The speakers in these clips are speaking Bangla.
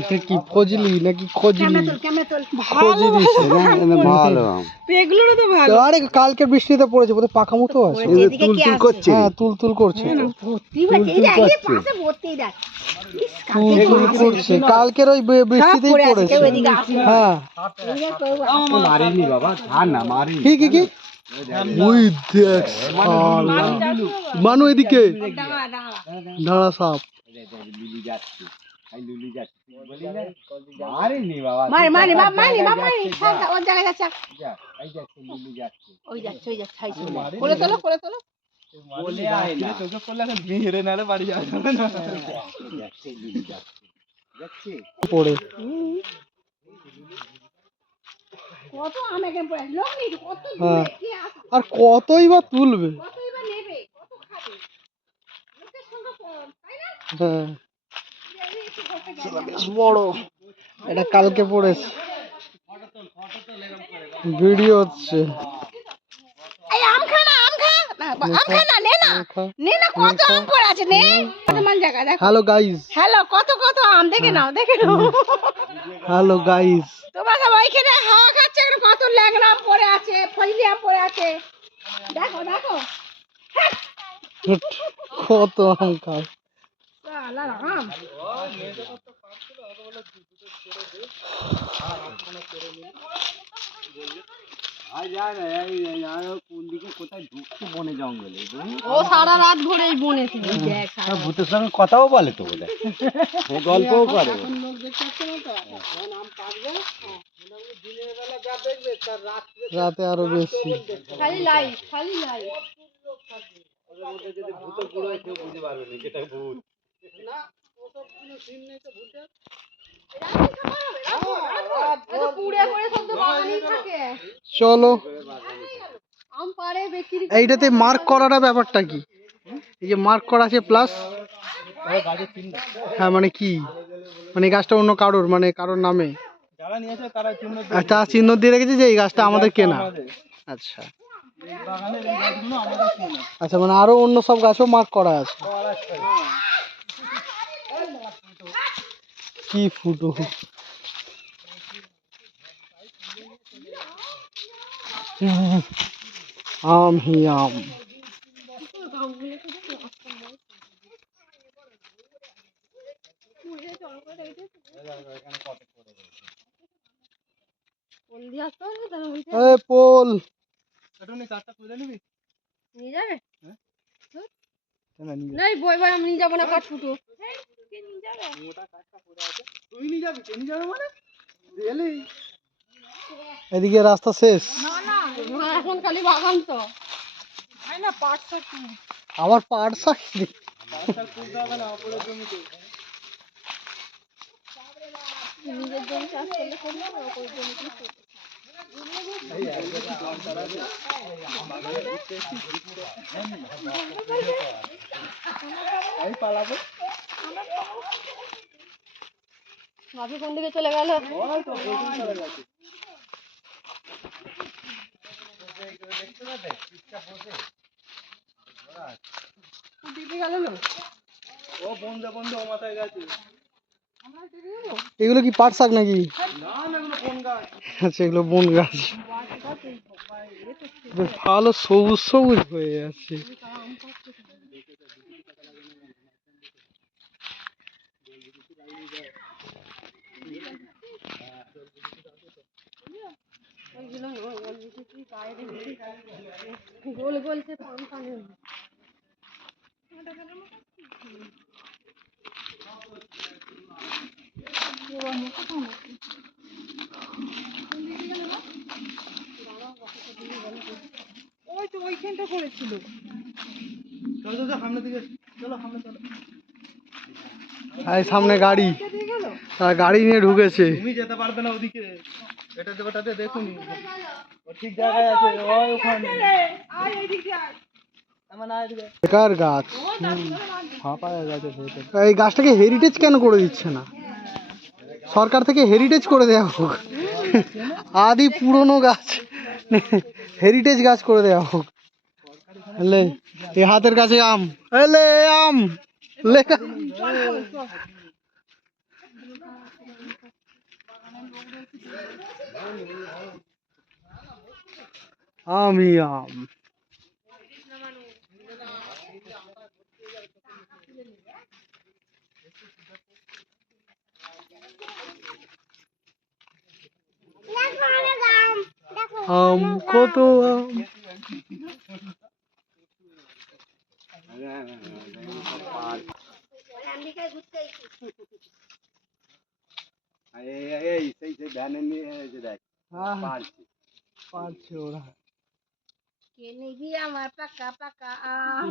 এটা কি ফজলি নাকি খজলি? ভালো এগুলো তো ভালো। আরে কালকে বৃষ্টিতে পড়েছে, বোধহয় পাকা মতো আছে। তুল করছে, হ্যাঁ তুল করছে, তুল করছে। কালকের ওই বৃষ্টিতেই পড়েছে। হ্যাঁ মারিনি বাবা, ধান না মারিনি। কি ওই দেখ মানু এদিকে ডাঁড়া সাপ লুলি যাচ্ছে, লুলি যাচ্ছে মারিনি বাবা। ওর জায়গায় যাচ্ছে, এই যাচ্ছে লুলি যাচ্ছে, ওই যাচ্ছে করে তোলো বলে আয় না তোকে করলে এখন মেরে নালে বাড়ি যাবে না। যাচ্ছে লুলি যাচ্ছে পড়ে। কত আম এখানে পড়ে আছে, লোক নেই তো, কত হ্যাঁ, কে আসবে, আর কতই বা তুলবে। কতই বা নেবে, কত খাবে, লোকের সঙ্গে কম, তাই না? হ্যাঁ বেশ বড়, এটা কালকে পড়েছে, ভিডিও হচ্ছে। এই আম খা না, নে না কত আম পড়ে আছে, নে মান জায়গা দেখো। হ্যালো গাইস, হ্যালো, কত আম দেখে নাও। হ্যালো গাইস, তোমরা সব ওইখানে হাওয়া খাচ্ছে, এখানে কত ল্যাংড়া আম পড়ে আছে, ফজলি আম পড়ে আছে, দেখো কত আম খায়। সালা আম কোন দিকে কোথায় ঢুকছে বনে জঙ্গলে, ও সারা রাত ঘুরে এই বনে ছিল। দেখ ভূতের সঙ্গে কথাও বলে তো, বলে গল্পও করে। রাতে আরো বেশি। খালি লাইট ভূতের পুরো কেউ বুঝতে পারবে না যেটা ভূত। চলো, আম পারে বিক্রি। এইটাতে মার্ক করাটা ব্যাপারটা কি? এই যে মার্ক করা আছে প্লাস, হ্যাঁ মানে কি, মানে এই গাছটা অন্য কারোর, মানে কারোর নামে যারা নিয়েছে তারা চিহ্ন তারা চিহ্ন দিয়ে রেখেছে যে এই গাছটা আমাদের কেনা। আচ্ছা আচ্ছা, মানে আরো অন্য সব গাছও মার্ক করা আছে। কি ফুটো, আম হি আম। পোল নিয়ে যাবে? নাই বই আমি নিয়ে যাবো না, কাঠ ফুটো। এদিকে রাস্তা শেষ, এখন খালি বাগান তো। আবার পাট শাক। নিজের জমি চাষ করলে করলে না, ওই জমিতে ভাবি কোন দিকে চলে গেল? এগুলো কি পাট শাক নাকি? আচ্ছা এগুলো বন গাছ, বেশ ভালো সবুজ সবুজ হয়ে আছে। গোল গোল সে পান পানে ওই তো ওইখানটা করেছিল। সামনে গাড়ি, গাড়ি নিয়ে ঢুকেছে। তুমি যেতে পারবে না ওদিকে, এটাতে দেখুন ঠিক জায়গায় আছে ওখানে। বেকার গাছ, এই গাছটাকে হেরিটেজ কেন করে দিচ্ছে না? সরকার থেকে হেরিটেজ করে দেওয়া হোক, আদি পুরনো গাছ হেরিটেজ গাছ করে দেওয়া হোক। এই হাতের কাছে আম, এলে আম লেখা। আমি আম। আম কত আম। এই সেই ভ্যানে নিয়ে দেখ পারছে ওরা। কে নিবি আমার পাকা পাকা আম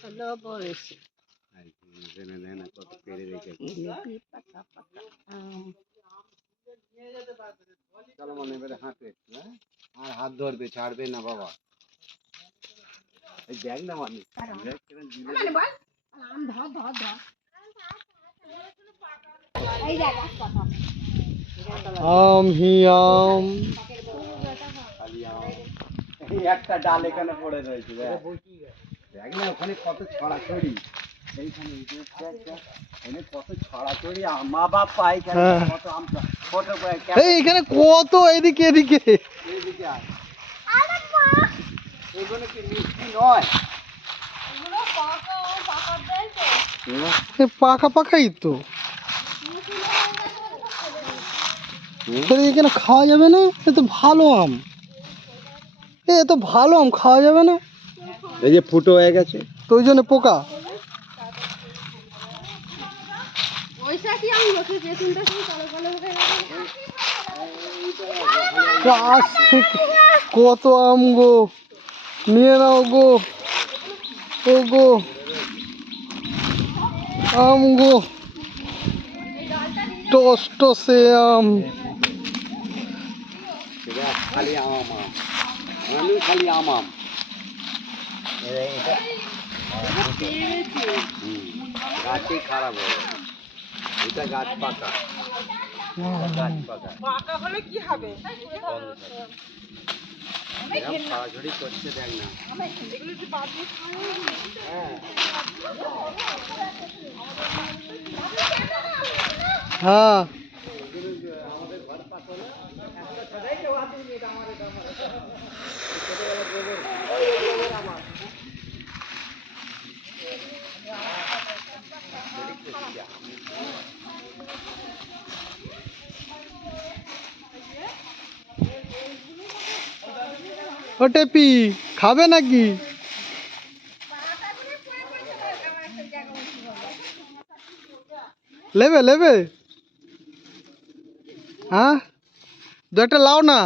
হলো বয়সে কত পেরে রেখে কে নিবি পাকা পাকা আম চলো মনে এবারে হাঁটে হ্যাঁ আর হাত ধরবে ছাড়বে না বাবা এই দেখ না মানে মানে বল আম ধর ধর ধর এই দেখ একটা আম হি আম। খালি আম এই একটা ডাল এখানে পড়ে রয়েছে দেখ না ওখানে কত ছড়াছড়ি এইখানে এখানে কত ছড়াছড়ি মা বাপ পাই কত আম ফটো এই এখানে কত এদিকে এদিকে। এইদিকে আয় এগুলো কি মিষ্টি নয় পাকা পাকাই তো। এখানে খাওয়া যাবে না? এ তো ভালো আম, এ তো ভালো আম, খাওয়া যাবে না? এই যে ফুটো হয়ে গেছে তো ওই জন্য পোকা। গাছ থেকে কত আম গো, নিয়ে নাও গো। ও গো আম গো, টস টসে আম। খালি আম আম আমি খালি আম আম গাছই খারাপ হয়ে গেছে এটা গাছ পাকা গাছ পাকা পাকা হলে কি হবে এরকম ছড়াছড়ি করছে দেখ না হ্যাঁ ও টেপি খাবে নাকি? লেবে লেবে হ্যাঁ দু একটা লাও না,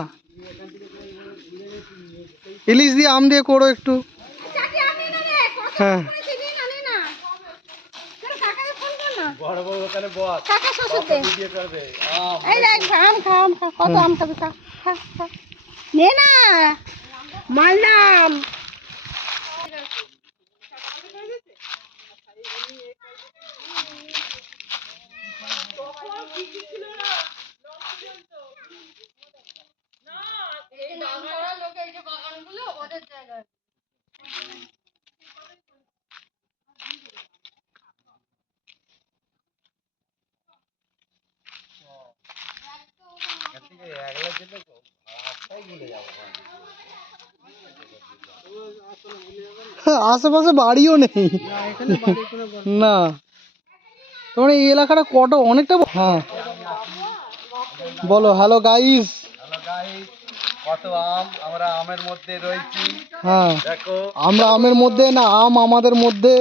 ইলিশ দিয়ে আম দিয়ে করো একটু। হ্যাঁ বড় বড় ওখানে বস ভিডিও করবে এই দেখ আম খা আম খা কত আম খাবি খা খা খা নে না মারলাম আশেপাশে বাড়িও নেই না, তোমার এই এলাকাটা কত অনেকটা হ্যাঁ বলো হ্যালো গাইস। হ্যালো গাইস কত আম আমরা আমের মধ্যে রয়েছি হ্যাঁ দেখো আমরা আমের মধ্যে না, আম আমাদের মধ্যে,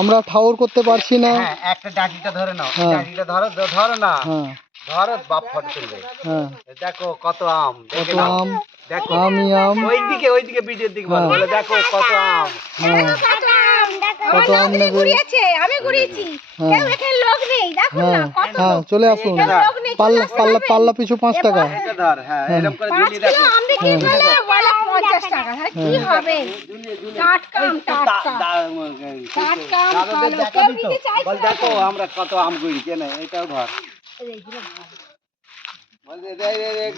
আমরা ঠাউর করতে পারছি না। হ্যাঁ একটা ডাটিটা ধরে নাও হ্যাঁ। ডাটিটা ধরো ধরো না হ্যাঁ ধরো বাপ ফটো তুলবে হ্যাঁ দেখো কত আম কত দেখে নাও আম, দেখো আমি আম। ওইদিকে ভিডিওর দিকে ভালো বলে দেখো কত আম হ্যাঁ কত আম নেবে? ঘুরিয়েছে আমি ঘুরিয়েছি হ্যাঁ। কেউ এখানে লোক নেই দেখো হ্যাঁ না কত হ্যাঁ চলে আসুন, লোক নেই পাল্লা পাল্লা পাল্লা পিছু 5 টাকা। এটা ধর হ্যাঁ এরকম করে 5 ঝুলিয়ে কিলো দেখো আম বিক্রি করলে বলে 50 টাকা হ্যাঁ কি হবে টাটকা আম টাটকা টাটকা আম দাদাদের ভালো দেখা কেউ দিত নিতে চাইছে বল না দেখো আমরা কত আম গুড়ি কেন এটাও ধর এইগুলো ভালো বল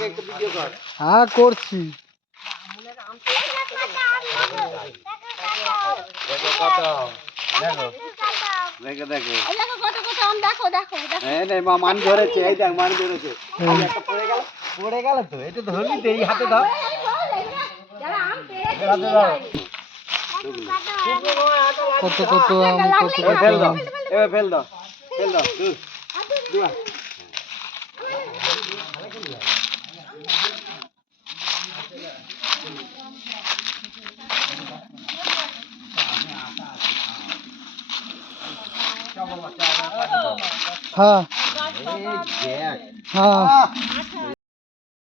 একটু ভিডিও কর হ্যাঁ করছি। দেখো কত আম দেখো দেখো দেখো এই দেখো কত কত আম দেখো দেখো দেখো এই নে মা মান ধরেছে এই দেখ মান ধরেছে একটা পড়ে গেল পড়ে গেল তো, এটা ধরবি তো, এই হাতে দাও। যারা আম পেড়েছে হাতে নিয়ে দাও। যায়। কত কত আম, কত এবার কত ফেল দাও, আম। এবার ফেল দাও, ফেল দাও। দুয়া। হ্যাঁ এই দেখ। হ্যাঁ